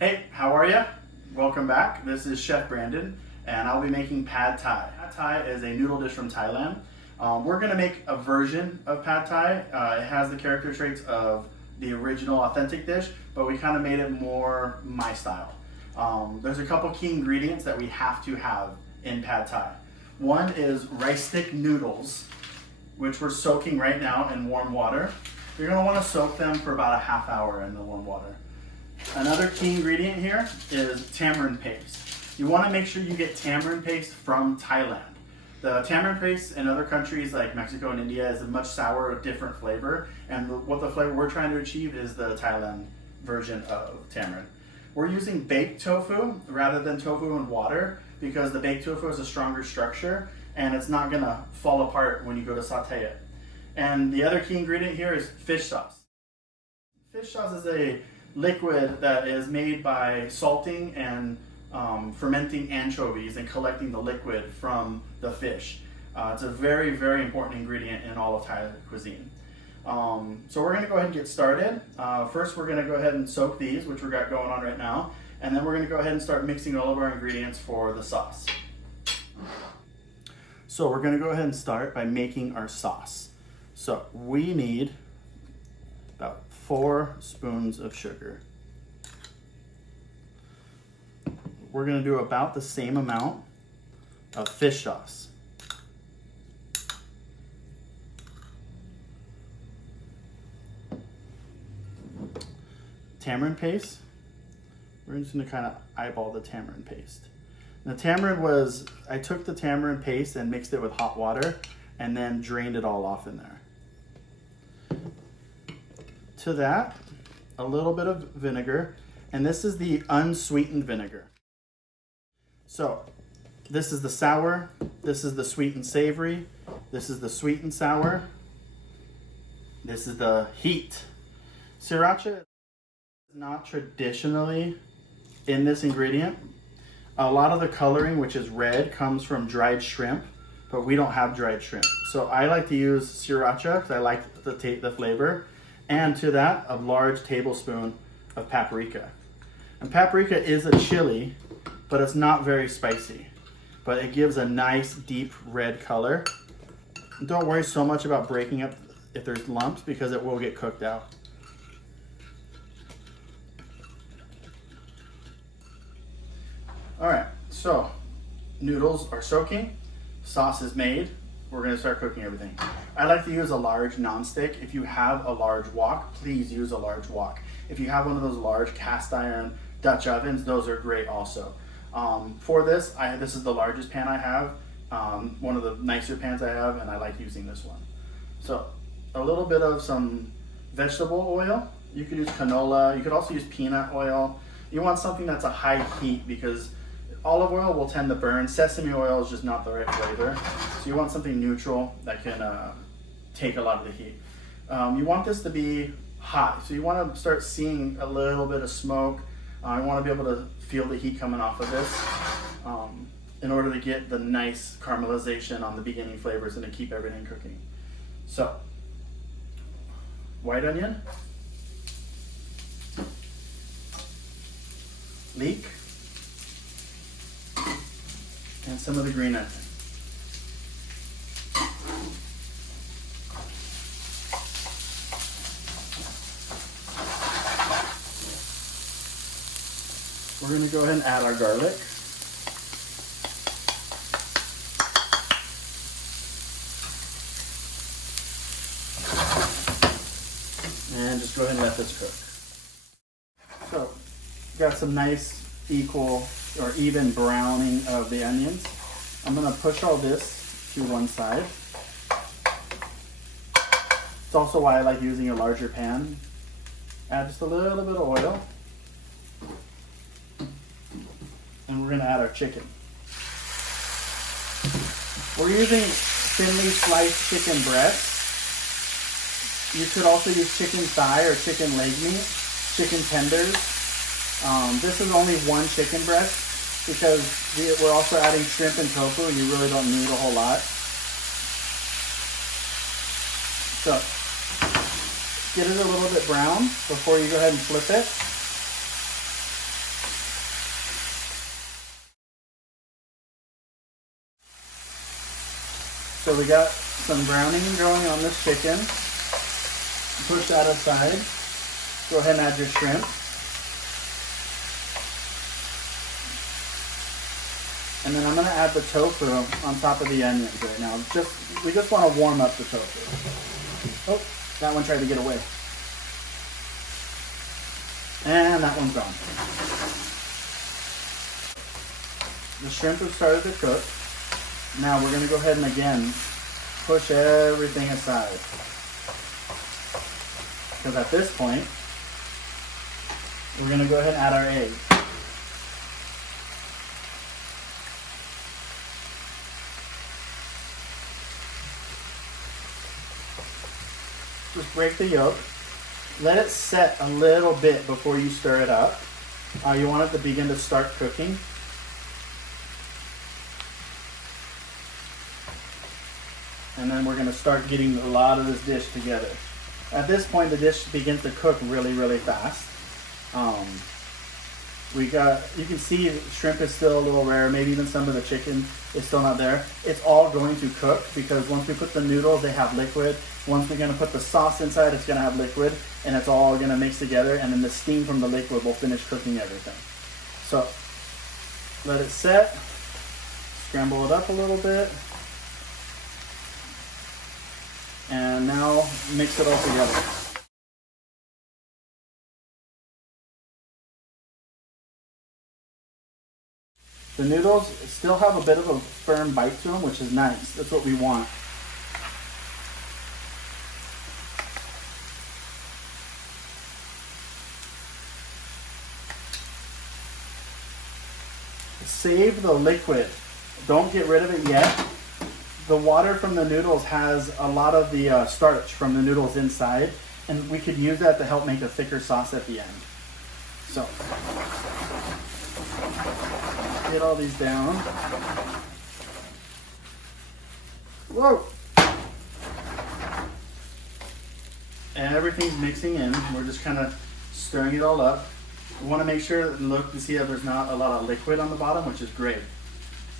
Hey, how are you? Welcome back. This is Chef Brandon, and I'll be making Pad Thai. Pad Thai is a noodle dish from Thailand. We're going to make a version of Pad Thai. It has the character traits of the original authentic dish, but we kind of made it more my style. There's a couple key ingredients that we have to have in Pad Thai. One is rice stick noodles, which we're soaking right now in warm water. You're going to want to soak them for about a half hour in the warm water. Another key ingredient here is tamarind paste. You want to make sure you get tamarind paste from Thailand. The tamarind paste in other countries like Mexico and India is a much sour, different flavor, and what the flavor we're trying to achieve is the Thailand version of tamarind. We're using baked tofu rather than tofu in water because the baked tofu is a stronger structure and it's not going to fall apart when you go to saute it. And the other key ingredient here is fish sauce. Fish sauce is a liquid that is made by salting and fermenting anchovies and collecting the liquid from the fish. It's a very, very important ingredient in all of Thai cuisine. So we're going to go ahead and get started. First, we're going to go ahead and soak these, which we've got going on right now, and then we're going to go ahead and start mixing all of our ingredients for the sauce. So we're going to go ahead and start by making our sauce. So we need about 4 spoons of sugar. We're going to do about the same amount of fish sauce. Tamarind paste. We're just going to kind of eyeball the tamarind paste. The tamarind was, I took the tamarind paste and mixed it with hot water and then drained it all off in there. To that, a little bit of vinegar, and this is the unsweetened vinegar. So this is the sour, this is the sweet and savory, this is the sweet and sour, this is the heat. Sriracha is not traditionally in this ingredient. A lot of the coloring, which is red, comes from dried shrimp, but we don't have dried shrimp. So I like to use sriracha because I like the flavor. And to that, a large tablespoon of paprika. And paprika is a chili, but it's not very spicy. But it gives a nice deep red color. Don't worry so much about breaking up if there's lumps because it will get cooked out. All right, so noodles are soaking, sauce is made. We're going to start cooking everything. I like to use a large nonstick. If you have a large wok, please use a large wok. If you have one of those large cast iron Dutch ovens, those are great also. For this, this is the largest pan I have, one of the nicer pans I have, and I like using this one. So a little bit of some vegetable oil. You could use canola. You could also use peanut oil. You want something that's a high heat because olive oil will tend to burn. Sesame oil is just not the right flavor. So you want something neutral that can take a lot of the heat. You want this to be hot. So you want to start seeing a little bit of smoke. You want to be able to feel the heat coming off of this in order to get the nice caramelization on the beginning flavors and to keep everything cooking. So, white onion, leek, and some of the green onion. We're going to go ahead and add our garlic. And just go ahead and let this cook. So, got some nice equal or even browning of the onions. I'm going to push all this to one side. It's also why I like using a larger pan. Add just a little bit of oil. And we're going to add our chicken. We're using thinly sliced chicken breast. You could also use chicken thigh or chicken leg meat, chicken tenders. This is only one chicken breast because we're also adding shrimp and tofu. You really don't need a whole lot. So get it a little bit brown before you go ahead and flip it. So we got some browning going on this chicken. Push that aside. Go ahead and add your shrimp. And then I'm going to add the tofu on top of the onions right now. We just want to warm up the tofu. Oh, that one tried to get away. And that one's gone. The shrimp have started to cook. Now we're going to go ahead and again push everything aside. Because at this point, we're going to go ahead and add our egg. Just break the yolk. Let it set a little bit before you stir it up. You want it to begin to start cooking. And then we're going to start getting a lot of this dish together. At this point, the dish begins to cook really, really fast. You can see shrimp is still a little rare. Maybe even some of the chicken is still not there. It's all going to cook because once we put the noodles, they have liquid. Once we're going to put the sauce inside, it's going to have liquid, and it's all going to mix together, and then the steam from the liquid will finish cooking everything. So let it set, scramble it up a little bit, and now mix it all together. The noodles still have a bit of a firm bite to them, which is nice. That's what we want. Save the liquid. Don't get rid of it yet. The water from the noodles has a lot of the starch from the noodles inside, and we could use that to help make a thicker sauce at the end. So, get all these down. Whoa! And everything's mixing in. We're just kind of stirring it all up. We want to make sure and look to see that there's not a lot of liquid on the bottom, which is great.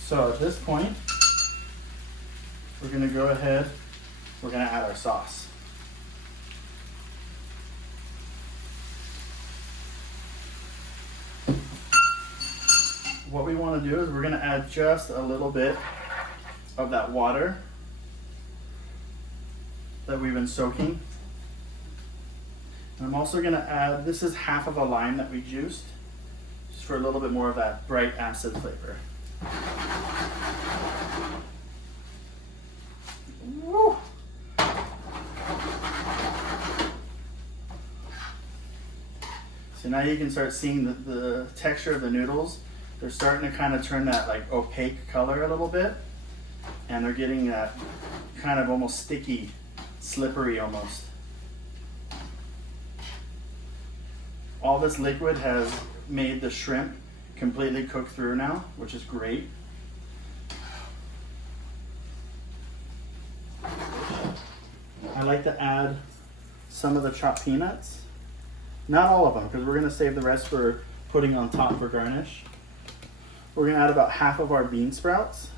So at this point, we're going to go ahead, we're going to add our sauce. What we want to do is we're going to add just a little bit of that water that we've been soaking. And I'm also going to add, this is half of a lime that we juiced, just for a little bit more of that bright acid flavor. Woo. So now you can start seeing the texture of the noodles. They're starting to kind of turn that like opaque color a little bit, and they're getting that kind of almost sticky, slippery almost. All this liquid has made the shrimp completely cook through now, which is great. I like to add some of the chopped peanuts. Not all of them, because we're going to save the rest for putting on top for garnish. We're going to add about half of our bean sprouts.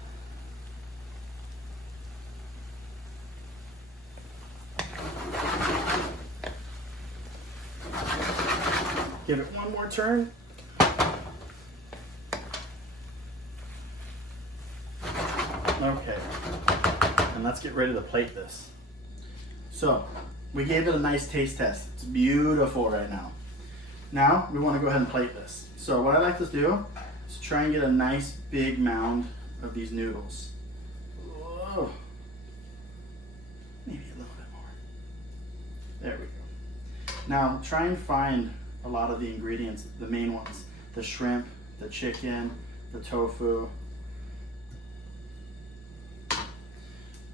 Give it one more turn. Okay, and let's get ready to plate this. So, we gave it a nice taste test. It's beautiful right now. Now, we want to go ahead and plate this. So what I like to do is try and get a nice big mound of these noodles. Whoa. Maybe a little bit more. There we go. Now, try and find a lot of the ingredients, the main ones. The shrimp, the chicken, the tofu.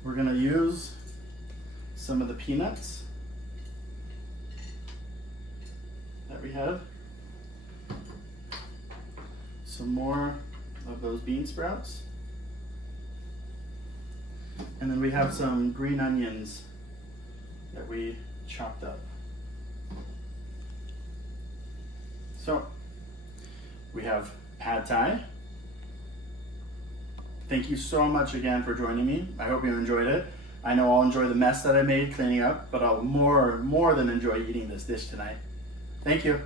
We're going to use some of the peanuts that we have. Some more of those bean sprouts. And then we have some green onions that we chopped up. So we have pad thai, Thank you so much again for joining me. I hope you enjoyed it. I know I'll enjoy the mess that I made cleaning up, but I'll more than enjoy eating this dish tonight. Thank you.